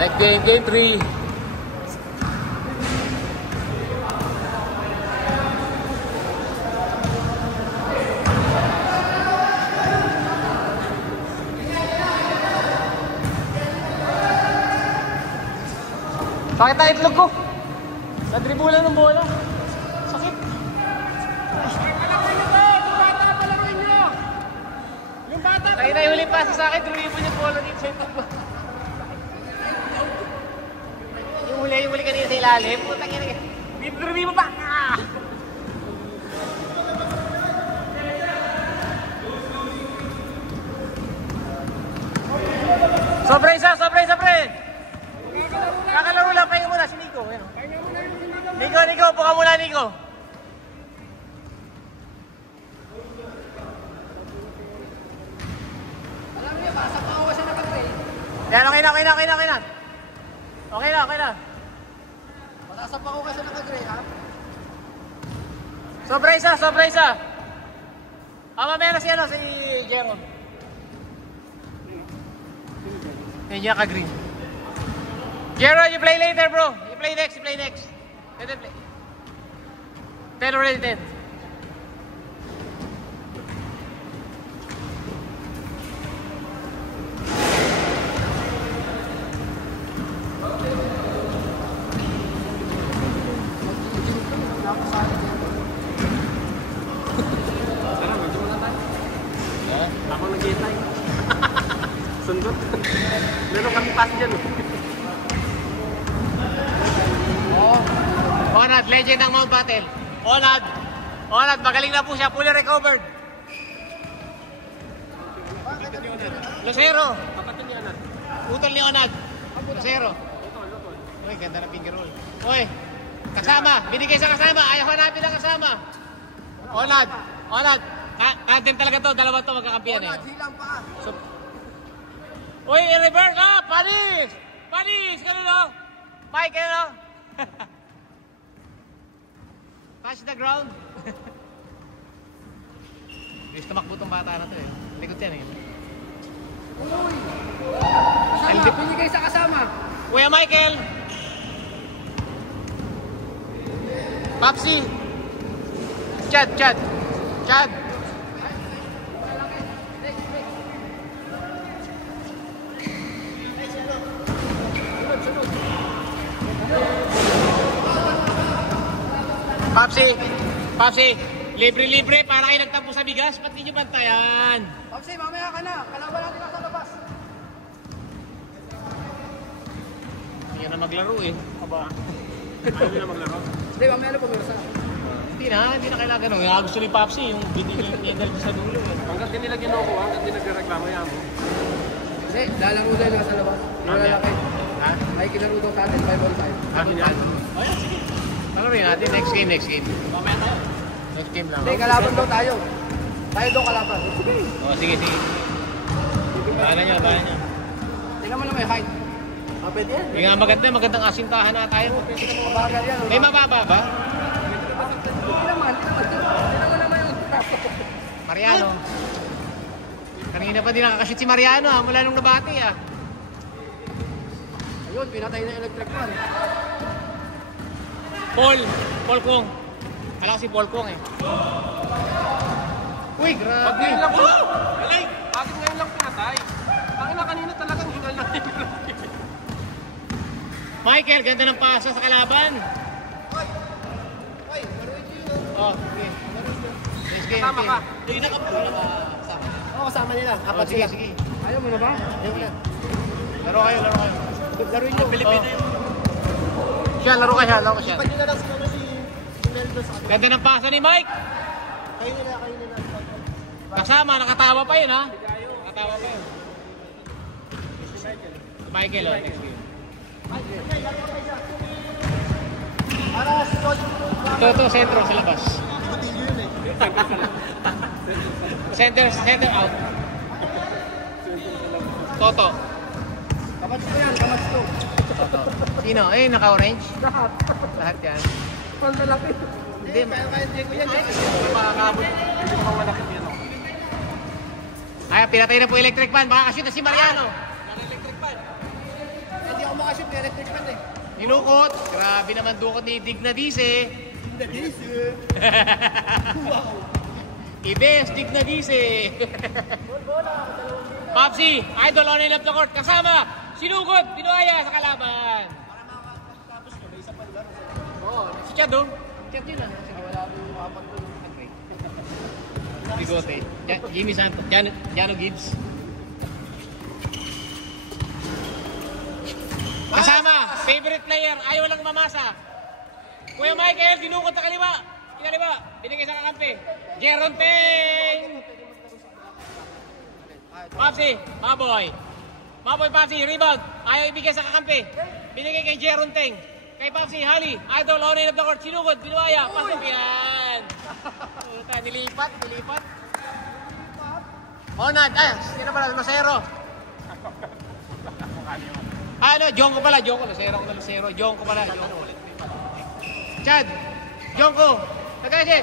Next game, game 3. Sakit na itlog ko. Nadribulan ng bola. Sakit. Yung bata. Kaya na yung huli pasa sa akin, dribble yung bola dito sa itlog ko. Yung huli kanina sa ilalim. Putang ina. Dribble mo pa. Sobre isa, pre. Kakalaro lang, pahinga muna si Nico. Nico, buka muna Nico. Alam niya, basa pa ako siya nakapay. Yan, okay na. Okay na. Masasap ako kasi naka-gray, ha? Sobra isa. Mamaya na si Jeron. Yan niya ka-green. Jeron, you play later, bro. You play next. Let them play. 10 already, 10. Ako nag-getay. Sundot. Meron kami pass dyan. Onad, legend ng Mount Battle. Onad, magaling na po siya. Fully recovered. Lucero. Kapatid ni Onad. Utol ni Onad. Lucero. Uy, ganda na finger roll. Uy, kasama. Binigay sa kasama. Ayaw hanapin ang kasama. Onad. Kantem talaga to. Dalawa to magkakampiyan eh. Hilang pa. Uy, i-reverse. Panis. Kanino? Mike, kanino? Touch the ground. Gusto tumakbo tong bata na to eh. Likod yan eh. Uy! Kasama, binigay sa kasama. Kuya Michael. Papsi. Chad. Papsi, libre para kayo nagtampo sa bigas, ba't di nyo bantayan? Papsi, mamaya ka na. Kalaban natin nasa labas. Hindi na maglaro eh. Aba. Ayaw na maglaro. Hindi, mamaya na pumursa. Hindi na kailangan ganun. Yung gusto ni Papsi, yung binigyan niya energy sa dulo eh. Hanggang din nila ginukuha, hanggang din nagreklamo yan mo. Hindi, lalaro dahil nasa labas. Lalaki. Ha? May kinaro daw sa atin, 5-on-5. Akin yan? O yan, sige. Lalaroin natin, next game. Mamaya tayo. Next game lang. Hindi, kalaban daw tayo. Tayo daw kalaban. Sige. O, sige. Bahala nyo. Tingnan mo lang may height. Pwede yan. May nga magandang asintahan na tayo. Mabagal yan. May mababa ba? Hindi naman yung tapo. Mariano. Kanina pa din nakakashoot si Mariano mula nung nabati Ayun, pinatay na electric fan. Paul Kong. Alam ko si Paul Kong eh. Uy, grabe. Bakit ngayon lang Bakit ngayon lang pinatay? Kanina talagang hingal na yun. Michael, ganda ng pasa sa kalaban. Hoy, maruin nyo yun. Oh, okay. Next game. Kasama ka. Hindi na kasama. Oo, kasama nila. Apat Sige. Ayaw mo na ba? Ayaw mo na. Laro kayo. Laruin nyo. Pilipino yun. Siya, laro ka siya. Pag nyo na lang si Meldo sa atin. Ganda ng pasa ni Mike. Kayo nila. Kasama, nakatawa pa yun ha. Nakatawa pa yun. Michael, next game. Ito, sentro sa labas. Center out. Toto. Kamats ko yan, kamats ko. Sino? Naka-orange? Lahat yan. Pantalaki. Hindi, Kaya ko yan. makakabot. Hindi ko malaki yan. Ay, pinatay na po electric fan. Makakashoot na si Mariano. Hindi ako makashoot electric fan eh. Dinukot. Grabe naman dukot ni Dignadice. Dignadice. Wow. Ibes, Dignadice. Popsi, idol on and off the court. Kasama, sinugod, pinuaya sa kalaban. Si Chad doon. Chad yun lang. Wala ko yung apat doon. Bigote. Jimmy Santos. Jano Gibbs. Kasama, favorite player, ayaw lang mamasa. Kuya Michael, dinukot sa kaliwa. Kinaliwa, binigay sa kakampi. Jeron Teng! Popsi, Maboy. Maboy Popsi, rebound. Ayaw ibigay sa kakampi. Binigay kay Jeron Teng. Kay Popsi, Hali. Idol, on in of the court. Sinugod, binuaya. Pasok yan. Nilipat. Onad, sino pala? Lucero. Jonko pala. Lucero. Jonko pala. Chad, Jonko. Nagkasi.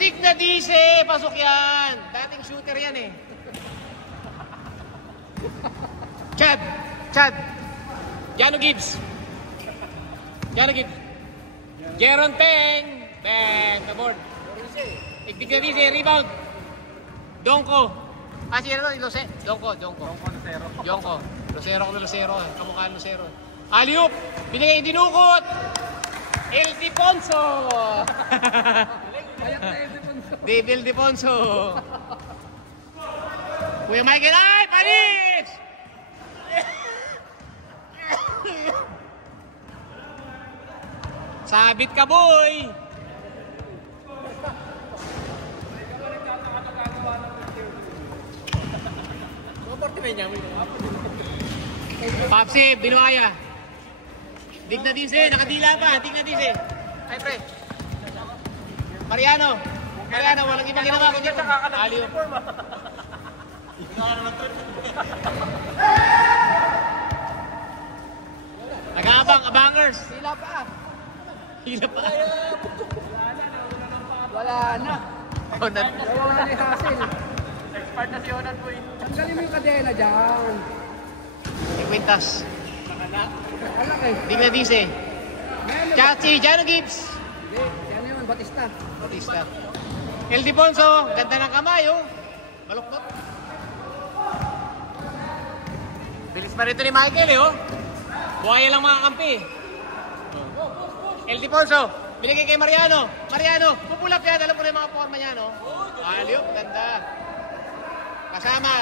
Dignadice. Pasok yan. Dating shooter yan eh. Chad. Jano Gibbs. Jeron Teng. Bang. The board. Dignadice. Rebound. Donko. Sino ito? Donko. Lucero. Kamukha Lucero. Aliup. Binigay dinukot. El Diponso. Devil Diponso. Kuya Michael. Ay! Panis! Sabit ka, boy! Popsi, binuaya. Dignadice, nakadila pa. Dignadice. Ay, pre. Mariano, walang ibang ginawa ko dito. Aliw. Abangers. Hila pa. Wala na. Onan. Wala na ni Hasil. Expert na si Onan po eh. Tanggalin mo yung kadena dyan. Yung kwintas. Alak eh. Dignadice. Chachi, Jano Gibbs. Hindi, yan naman, Batista. El Diponso, ganda ng kamay oh. Baluktot. Bilis pa rito ni Michael eh oh. Buhaya lang mga kampi. El Diponso, binigay kay Mariano. Pupulap yan. Alam ko na yung mga forma niya no. Aliw, ganda. Kasama,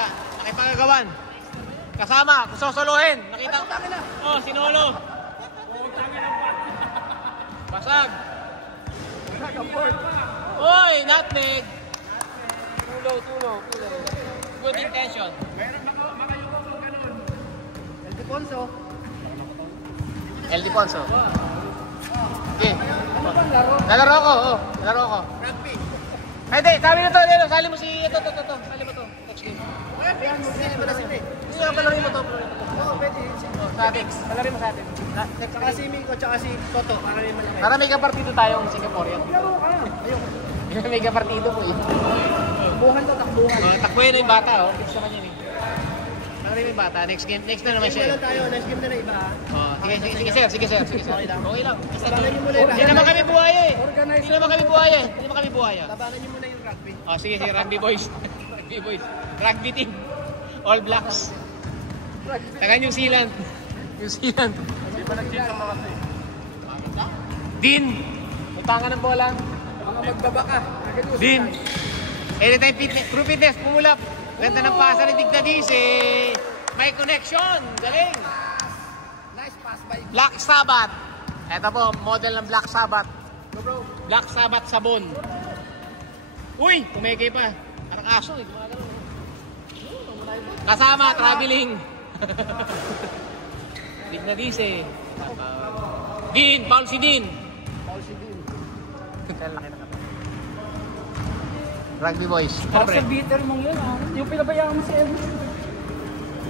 nakipagagawan. Kasama, susuluhin. Nakita ko. Oh, sinolo. Basag. Oy, nutmeg. Tulo. Good intention. El Diponso. Okay. Nalaro ko. Rugby. Ay, di. Sabi nito. Sali mo si... Ito. Sali mo to. Next game. Yan, hindi mo na sila eh. Hindi ako palarin mo to. Oo, pwede. Sa atin. Palarin mo sa atin. Tsaka si Miko, tsaka si Toto. Para rin malaki. Para may kapartido tayong Singaporean. Laro ka na. Ayoko. May kapartido po eh. Takbuhan. Takbuhin na yung bata oh. Fix naman yun eh. Para rin yung bata. Next na naman siya eh. Tayo. Next game na na iba. Sige sir. Okay lang. Tabanan niyo muna yung Hindi naman kami buhaya eh. Organize. Hindi naman kami buhaya. Tabanan niyo muna yung rugby. Oh, sige, rugby boys. Rugby team. All Blacks. Taga New Zealand. Hindi pa nag-check ang mga to eh. Dean. May tanga ng bola. Mga magbabaka. Dean. Anytime fitness. Crew fitness. Pumulap. Ganda ng pasa ni Dignadice. May connection. Galing. Nice pass by. Black Sabbath. Ito po, model ng Black Sabbath. Go bro. Black Sabbath sabon. Uy, kumekay pa. Parang aso eh. Kasama, traveling. Dignadice. Dean, Paul si Dean. Laki na kata. Rugby boys. Sa bitter mong yun ah. Yung pinabayaan mo si Elvis.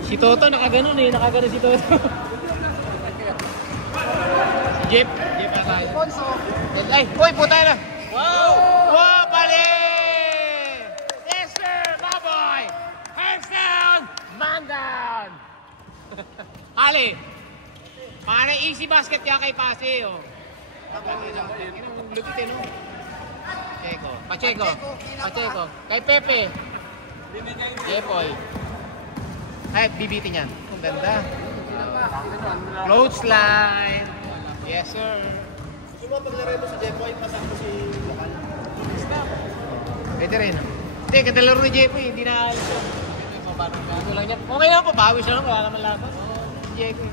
Si Toto nakaganon eh. Nakaganon si Toto. Si Jeff. Jeff ata. Ponso. Ay, uy, puta na. Wow, pali! Yes, sir, Baboy! Hands down, man down! Ali! Parang easy basket kaya kay Pasi, oh. Lupit eh, no? Pacheco. Kay Pepe. Jepoy. Ay, bibitin yan. Ang ganda. Clothesline. Yes, sir. Gusto mo paglaro mo sa Jepoy, pasang ko si Lokal. Pwede rin. Hindi, ganda laro ni Jepoy. Hindi na alis yun. Ito lang yan. Okay lang po, bawis lang. Wala naman laban. Jepoy.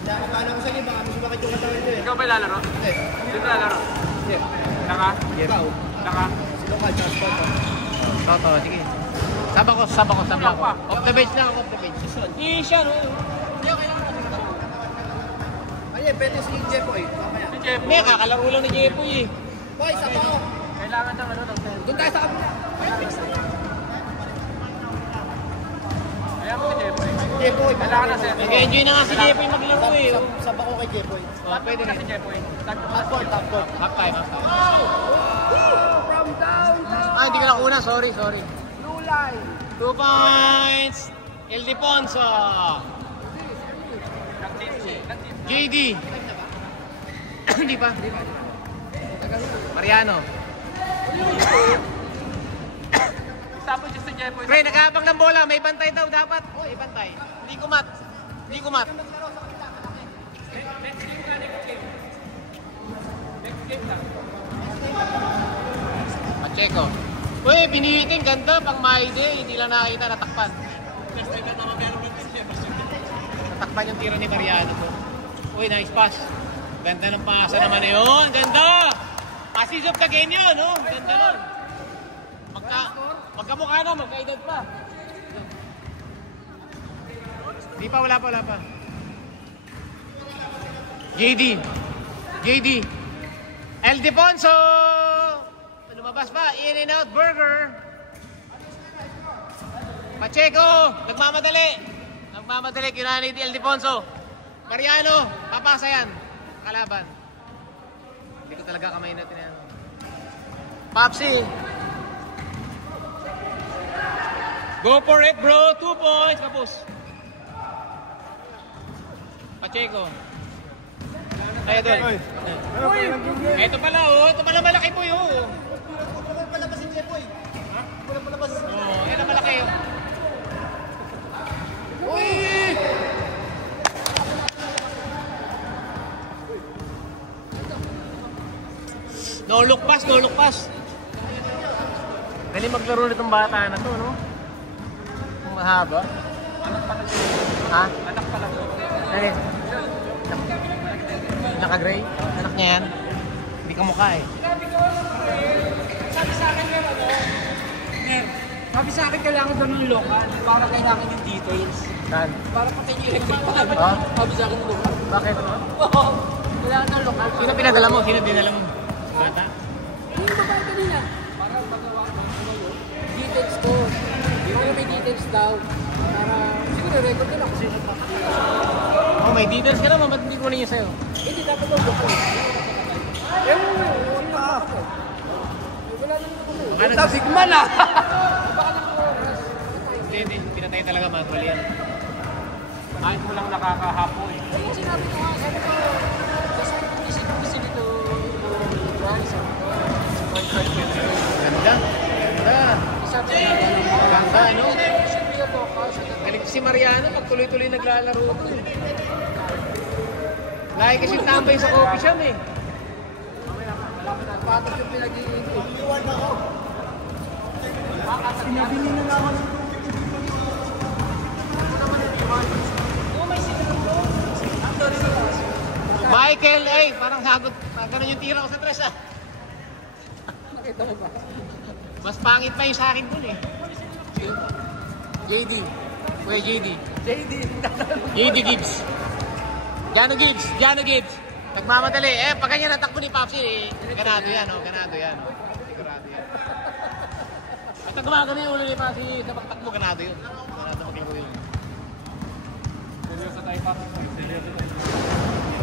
Nakakala ko sa iyo, baka gusto bakit yung katawan ito eh. Ikaw ba lalaro? Hindi. Hindi ba lalaro? Hindi. Naka? Ikaw. Naka? Si Lokal, tsaka si Toto. Toto, sige. Saba ko. Off the bench lang ako, off the bench. Hindi siya, no? Ay, pwede si Jepoy. Mamaya. Si Jeff. Hindi, kakalaro lang ni Jepoy eh. Boy, sa to. Kailangan ng ano, ng Doon tayo sa kapila. Kaya mo si Jeff. Jepoy. Kailangan na set. Nag-enjoy na nga si Jepoy maglaro eh. Saba ko kay Jepoy. Pwede rin. Si Jeff. Top court. Half time. From downtown. Ah, hindi ko nakuna. Sorry. Blue line. 2 points. Ildefonso. JD. Hindi pa. Mariano. Tapos yung si Jeff. Pre, nagkabang ng bola. May bantay daw dapat. May bantay. Hindi kumat. Pacheco. Uy, binihitin. Ganda. Pang Maide. Hindi lang nakakita. Natakpan. Natakpan yung tiro ni Mariano. Uy, nice pass. Ganda ng pasa naman yun. Ganda! Passes of the game yun, no? Ganda nun. Magkamukha na, magkaedad pa. Di pa, wala pa. JD. Ildefonso! Lumabas pa, in and out burger. Pacheco, nagmamadali, kinuha ni Ildefonso. Mariano, papasa yan. Kalaban. Hindi ko talaga kamay natin yan. Popsi. Go for it, bro. 2 points. Kapos. Pacheco. Kaya doon. Ito pala, oh. Ito pala malaki po yun. Wala palabas si Jepoy. Ha? Wala palabas. Oh, yan ang malaki yun. Uy! No look pass. Dali maglaro nitong bata na to, no? Kung mahaba. Ha? Anak pala. Dali. Naka-gray? Anak niya yan? Hindi ka mukha eh. Sabi sa akin yung sabi sa akin kailangan daw ng local para kailangan yung details. Saan? Para pati yung electric pan. Ha? Sabi sa akin ng local. Bakit? Oo. Kailangan ng local. Sino pinadala mo? Bata? Yung babae kanina. Para magawa ko yung details ko. Para may details daw. Para siguro record nila kung sino pa. Oh, may details ka naman. Ba't hindi ko niya sa'yo? Hindi dapat daw local. Ewan mo. Wala naman ako mo. Ano? Sigma na! Baka naman oras. Hindi. Pinatay talaga manual yan. Kahit mo lang nakakahapo eh. Kaya yung sinabi ko nga, sabi ko, kasi kasi dito, Ganda. sabi ko, Ganda, ano? siyempre yung local. Galing si Mariano. Pag tuloy-tuloy naglalaro ito. Lagi kasi tambay sa coffee shop eh. Patok yung pinag-iintay. Sinibili na naman. Michael, parang sagot. Ganun yung tira ko sa tres ah. Nakita mo ba? Mas pangit pa yung sa akin dun eh. JD. Kuya JD. JD Gibbs. Jano Gibbs. Nagmamadali. Pag ganyan natakbo ni Popsi, ganado yan. Sigurado yan. At ang gumagano yung ulo ni Popsi sa pagtakbo, ganado yun. Ganado maglaro yun. Seryoso tayo pa.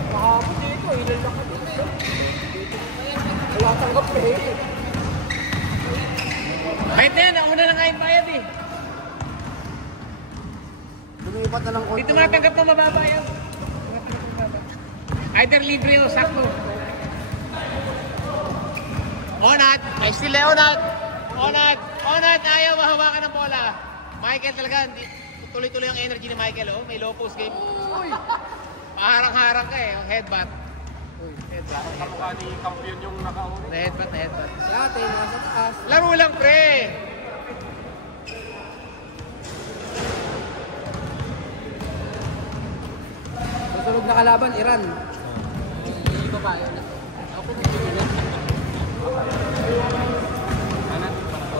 Makapot dito, ilan lang kami. Wala tanggap eh. Kahit na yan, nauna na nga yung bayad eh. Lumipat na lang konti. Hindi tumatanggap na mababayad. Either libre o sakto. Onat! Ay, still Onat! Onat! Onat! Ayaw mahawakan ng bola. Michael talaga, tuloy-tuloy ang energy ni Michael. Oh. May low post game. Paharang-harang ka eh. Headbutt. Headbutt. Kamukha ni Kampiyon yung nakauli. Headbutt, headbutt. Si ate, nasa taas. Laro lang, pre! Susunod na kalaban, Iran. Yung babae ulit. Ako na ulit.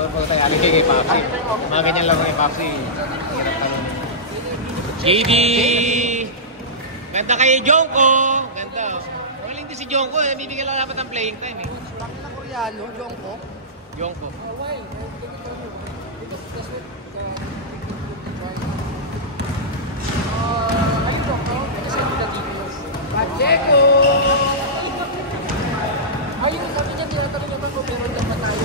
Puro tayo aling kay Papsi. Mga ganyan lang kay Papsi. JD! Ganda kay Jonko! Ganda. Walang din si Jonko. Bibigyan lang dapat ng playing time eh. Laki na Koreano, Jongko. Jonko. Why? Pacheco! Ayun, sabi niya, tinatanong naman kung meron dyan pa tayo.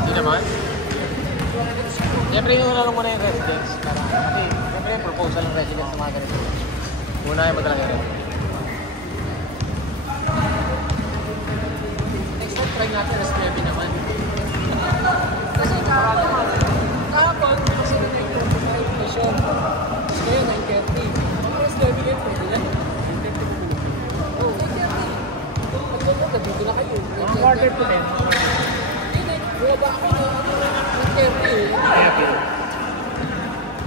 Hindi naman. Siyempre yung nalong muna yung residence. Para, kasi, siyempre yung proposal ng residence sa mga ganito. Unahin mo talaga rin. Next time, try natin as Kevin naman. Kasi kahapon, kasi na-9:45 mission. Tapos ngayon, 9:30. Ang as Kevin yun, pwede yan. Oo, 9:30. Pag doon, dito na kayo. Mga quarter to din. Hindi, bumaba ako na 9:30.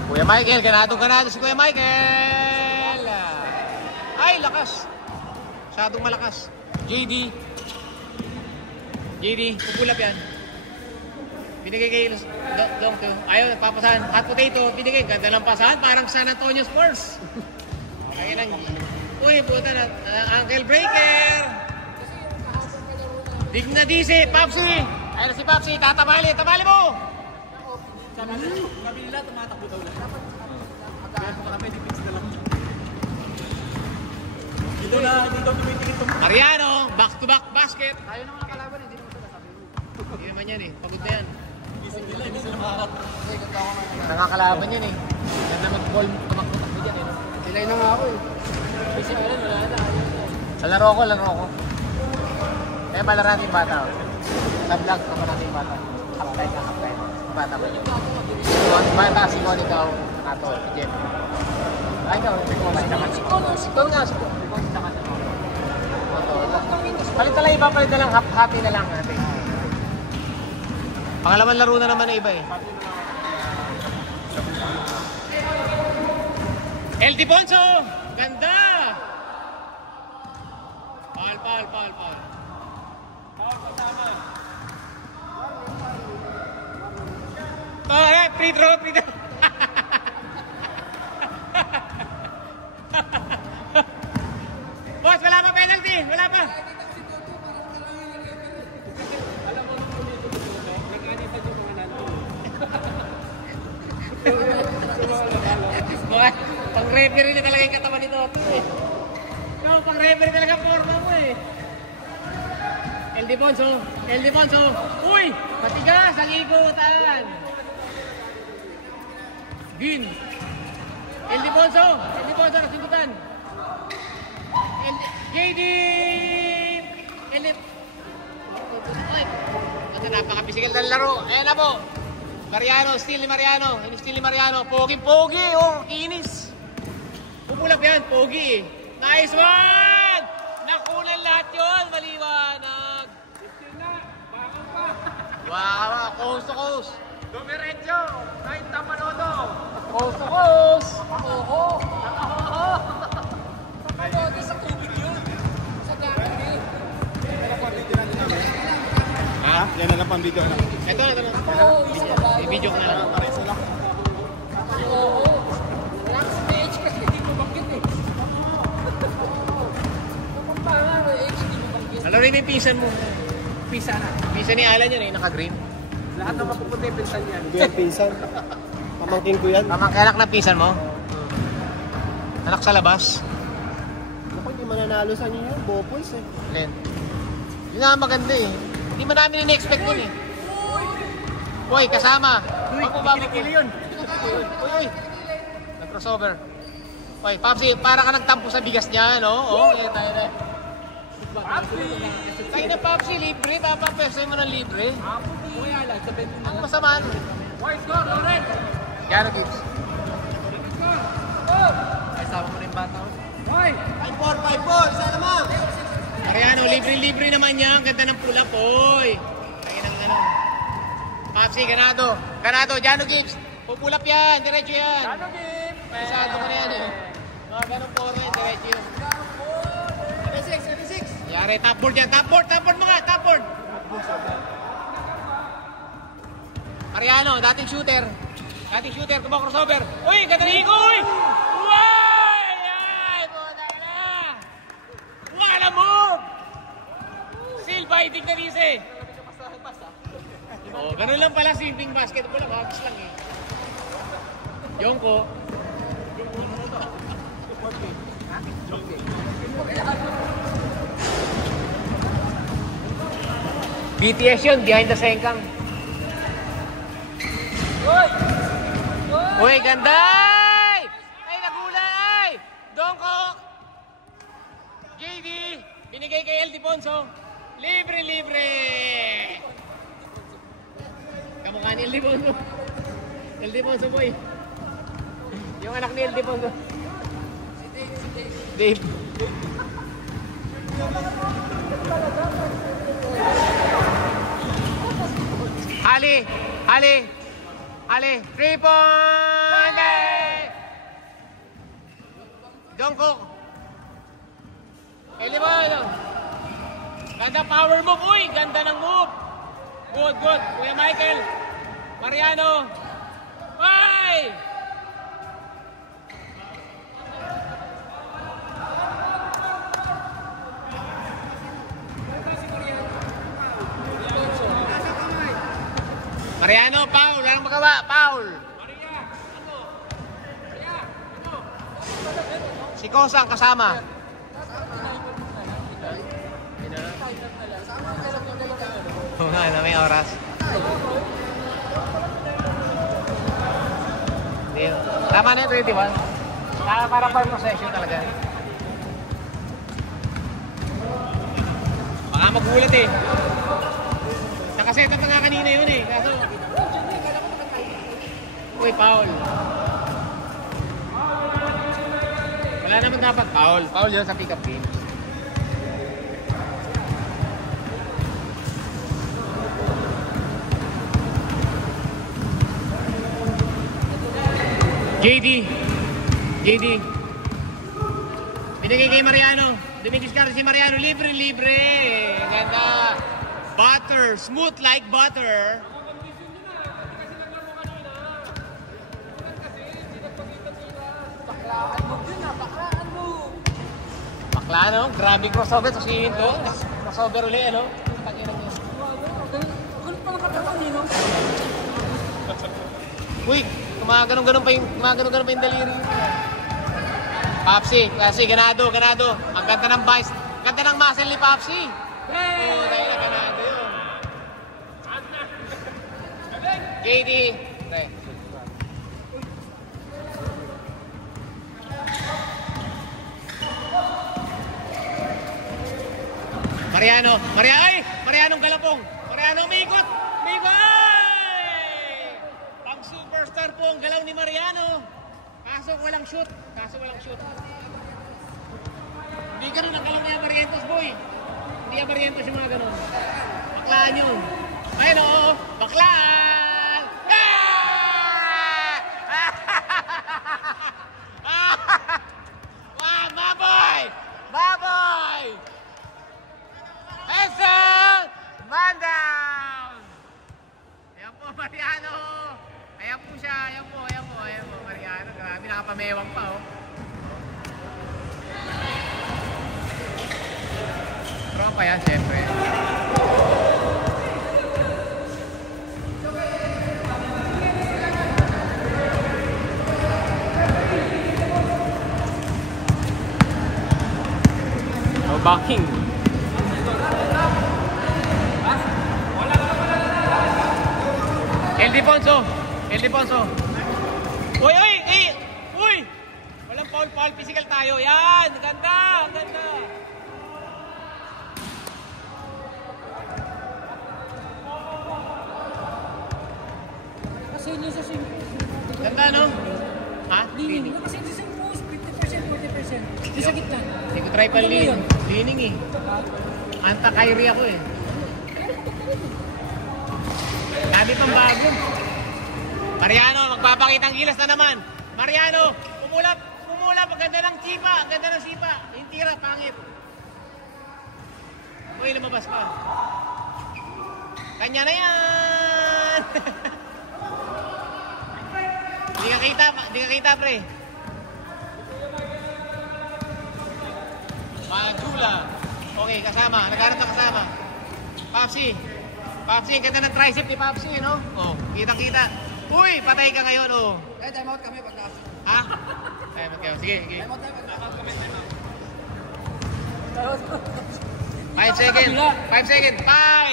Kuya Michael, ganado si Kuya Michael! Ay, lakas! Masyadong malakas. JD, pupulap yan. Binigay kay Long to. Ayaw, nagpapasahan. Hot potato, binigay. Ganda ng pasahan. Parang San Antonio Spurs. Kaya lang. Uy, puta na. Uncle Breaker. Dig na di si Papsi. Ayun si Papsi. Tatamali. Tamali mo. Kabila, tumatakbo daw lang. Kaya kung kami, dipits na lang. Dito tumitigil ito. Mariano, back-to-back basket. Tayo naman ang kalaban, hindi naman sila sabi mo. Hindi naman yan eh. Pagod na yan. Gising nila, hindi sila makakatawa. Nakakalaban yan eh. Ganda mag-ball. Tumakbo-takbo dyan eh. Silay na nga ako eh. Kasi ayun, wala na. Sa laro ko. Kaya pala natin yung bata. Sa vlog naman natin yung bata. Half-time. Bata ba yun? Bata, si Con ikaw. Nato, si Jeff. Ay, ikaw. Si Con nga. Palit na lang iba, palit na lang. Happy na lang natin. Pangalaman laro na naman na iba eh. El Tiponso! Ganda! Paul. Oh, yeah, free throw. Boss, wala pa penalty. Wala pa. Pang-referee na talaga yung katawan nito. Pang-referee talaga forma mo eh. El Diponso. Uy! Matigas ang igutan. Gin. El Diponso nasigutan. JD! Ito napaka-physical na laro. Ayan na po. Steal ni Mariano. Pogi. Oh, kinis. Pumulap yan. Pogi. Nice one! Nakunan lahat yun. Maliwanag. Wow, coast to coast. Dumiretso! Kahit tapanodo! Coast to coast. Kapag sa tubig yun. Sa gamit. Ha? Yan na lang pang video na. Ito na. I-video ko na lang. Oo. Wala ka stage kasi hindi mo bakit eh. Kapag pangan, hindi mo bakit. Alam rin yung pinsan mo. Pisa na. Pinsan ni Alan yan eh, naka-green. Lahat ng mapuputi, pinsan yan. Hindi yan pinsan. Pamangkin ko yan. Kailan ng pinsan mo? Anak sa labas. Naku, hindi mananalo sa inyo yun. Bopos eh. Len. Yun nga maganda eh. Hindi mo namin in-expect yun eh. Uy, kasama. Kili yun. Uy. Nag-crossover. Uy, Papsi, para ka nagtampo sa bigas niya, no? Oo, tayo na. Tayo na, Papsi, libre. Papapesay mo ng libre. Ang masama. Wise go, Loren! Gano, Gibbs? Ay, sama mo na yung bata ko. Hoy! 5-4, isa naman. Mariano, libre-libre naman yan. Ganda ng pula, boy. Tayo ng ano. Papsi, ganado. Ganado, Jano Gibbs. Pupulap yan, diretso yan. Ano, Kim? Isado mo na yan eh. Mga ganong forma yan, diretso yun. 36. Yari, top board yan. Top board mga, top board. Mariano, dating shooter. Kumang crossover. Uy, ganda ni Iko, uy! Uy! Ay, puta ka na! Wala move! Silva, itig na rise. Oh, ganun lang pala swimming basketball. Habis lang eh. Yongko. BTS yun, behind the sengkang. Uy, ganda! Ay, nagulay! Dongko! JD! Binigay kay El Diponso. Libre! Kamukha ni El Diponso. El Diponso, boy. Yung anak ni El Diponso. Dave. Ali, 3 point! Jungkook. Eli mo, ganda power move, uy! Ganda ng move! Good. Kuya Michael. Mariano. Ay! Mariano, foul. Walang magawa. Foul. Si Kosang kasama. Oo nga, na may oras. Tama na yung 21. Para par possession talaga. Baka magulat eh. Nakaset up na nga kanina yun eh. Kaso... Uy, foul. Wala naman dapat foul. Foul yun sa pick-up game. JD. Binigay kay Mariano. Dumidiskarte si Mariano. Libre. Ganda. Butter. Smooth like butter. Bakla, no? Grabe crossover. Tasihin ko. Crossover ulit, ano? Tangina niya. Gulit pa nakatawa niyo. Uy, gumagano'n pa yung daliri. Papsi, kasi ganado. Ang ganda ng vice. Ganda ng muscle ni Papsi. Oh, dahil na ganado yun. JD. Okay. Marianong galapong. Mariano, umikot. Pang superstar po ang galaw ni Mariano. Kaso walang shoot. Hindi ganun ang galaw niya Barrientos, boy. Hindi yung Barrientos yung mga ganun. Baklaan yun. Ayun o, baklaan! Baboy! Esel! Man down! Ayan po, Mariano. Ayan po siya. Ayan po, Mariano. Grabe, nakapamewang pa, oh. Tropa yan, siyempre. No backing. Ildefonso. Ildefonso. Uy, uy, uy! Uy! Walang foul, physical tayo. Yan! Ganda! Ganda! Kasi yun sa same post. Ganda, no? Ha? Leaning. Kasi sa same post, 50%, 40%. Di sa gitna. Hindi ko try pa Ano lean. yun? Leaning eh. Anta-Kyrie ako eh. Dami pang bago. Mariano, magpapakitang gilas na naman. Mariano, pumulap. Ganda ng sipa. Ganda ng sipa. Yung tira, pangit. Uy, lumabas ka. Kanya na yan. Di ka kita, pre. Majula. Okay, kasama. Naghanap na kasama. Papsi, ang ganda ng tricep ni Papsi, no? Oh, kita. Uy, patay ka ngayon, oh. Time out kami pagka. Ha? Time out kayo. Sige. Time out pagka. 5 seconds. 5 seconds. 5,